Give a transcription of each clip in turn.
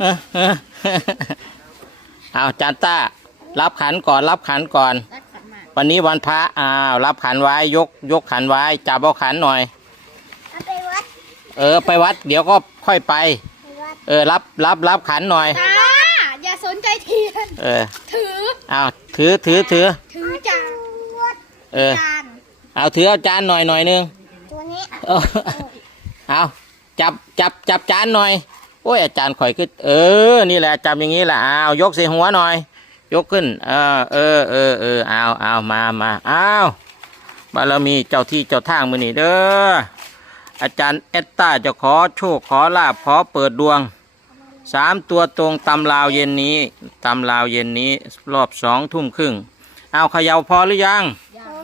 เออเออเอาจานต้า รับขันก่อนรับขันก่อน รักขันหมากวันนี้วันพระอ้าวรับขันไว้ยก ยกขันไว้จับเอาขันหน่อย เอาไปวัดเออ ไปวัด เดี๋ยวก็ค่อยไป ไปวัดเออ รับรับรับขันหน่อย ตาอย่าสนใจเทียน เออถือ เอาถือถือถือถือจานวัดเออ จานเอาถือเอาจานหน่อยหน่อยนึงตัวนี้ เออเอาจับจับจับจานหน่อยโอ้ยอาจารย์ข่อยขึ้นเออ นี่แหละจับอย่างนี้แหละเอายกใส่หัวหน่อย ยกขึ้น เออเออเออเออเอาเอามามาเอาบารมีเจ้าที่เจ้าทางมือนี่เด้ออาจารย์เอตตาจะขอโชคขอลาบขอเปิดดวงสามตัวตรงตำลาวเย็นนี้ตำลาวเย็นนี้ รอบสองทุ่มครึ่ง เอาเขย่าพอหรือยังยาง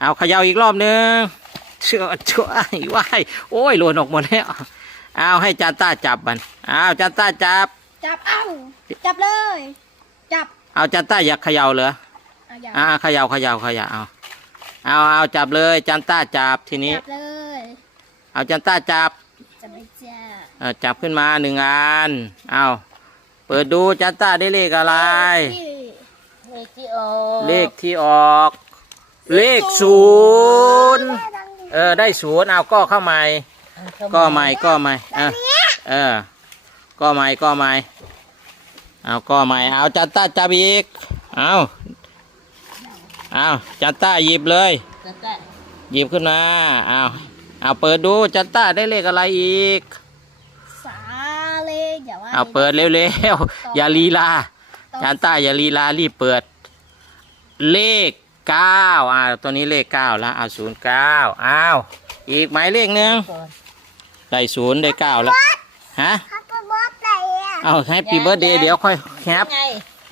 เอาเขย่าอีกรอบหนึงเชื่อช่วยว้ายโอ้ยหล่นออกหมดแล้ว เอาให้จานต้าจับมันเอาจานต้าจับ จับเอ้าจับเลย จับเอาจานต้าอยากเขย่าเหรอเอาอย่าอ่าเขย่าเขย่าเขย่าเอาเอาเอาจับเลยจานต้าจับทีนี้จับเลยเอาจานต้าจับจับไปจ้าเออจับขึ้นมาหนึ่งอันเอาเปิดดูจานต้าได้เลขอะไรที่เลขที่ออกเลขที่ออก เลขศูนย์เออได้ศูนย์เอาก็เข้าใหม่ ก็ใหม่ก็ใหม่เออเออ ก็ใหม่ก็ใหม่เอาก็ใหม่เอาจันต้าจับอีกเอาเอาจันต้าหยิบเลยจะได้หยิบขึ้นมาเอาเอาเปิดดูจันต้าได้เลขอะไรอีกสาเลอย่าว่าเอาเปิดเร็วๆอย่าลีลาจันต้าอย่าลีลารีบเปิด เลขเก้าอ่าตัวนี้เลขเก้าแล้วเอาศูนย์เก้าเอาอีกหมายเลขหนึ่งก่อน ได้ศูนย์ได้เก้าแล้วฮะเขาก็บอกไหนอะเอาแฮปปี้เบิร์ดเดย์เดี๋ยวค่อยแคปไง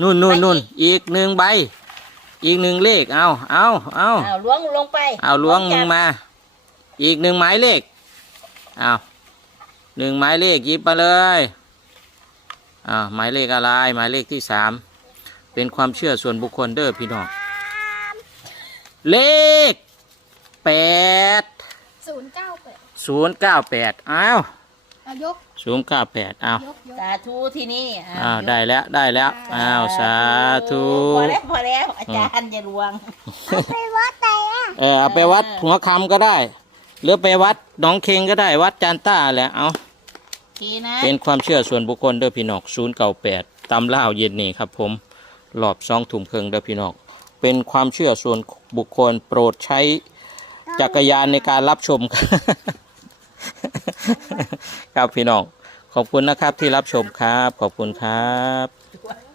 นู่นนู่นนู่นอีกหนึ่งใบ อีกหนึ่งเลขเอาเอาเอาเอาล้วงลงไปเอาล้วงมึงมา อีกหนึ่งหมายเลขเอาหนึ่งหมายเลขหยิบมาเลยอ่าหมายเลขอะไรหมายเลขที่สามเป็นความเชื่อส่วนบุคคลเด้อพี่น้องเลขแปดศูนย์เก้าแปด ศูนย์เก้าแปดอ้าวเอายกศูนย์เก้าแปดอ้าว ยกยก สาธุที่นี่อ้าว ได้แล้ว ได้แล้ว อ้าว สาธุ พอแล้วพอแล้วอาจารย์อย่าลวง ไปวัดไหนอะเออเอาไปวัดหัวคำก็ได้ หรือไปวัดหนองเคงก็ได้ วัดจานต้าแหละเอาทีนะ เป็นความเชื่อส่วนบุคคลเด้อพี่น้องศูนย์เก่าแปดตำล่าวเย็นนี่ครับผมหลอบซองถุ่มเคิงเด้อพี่น้องเป็นความเชื่อส่วนบุคคลโปรดใช้จักรยานในการรับชม ครับพี่น้อง ขอบคุณนะครับที่รับชมครับ ขอบคุณครับ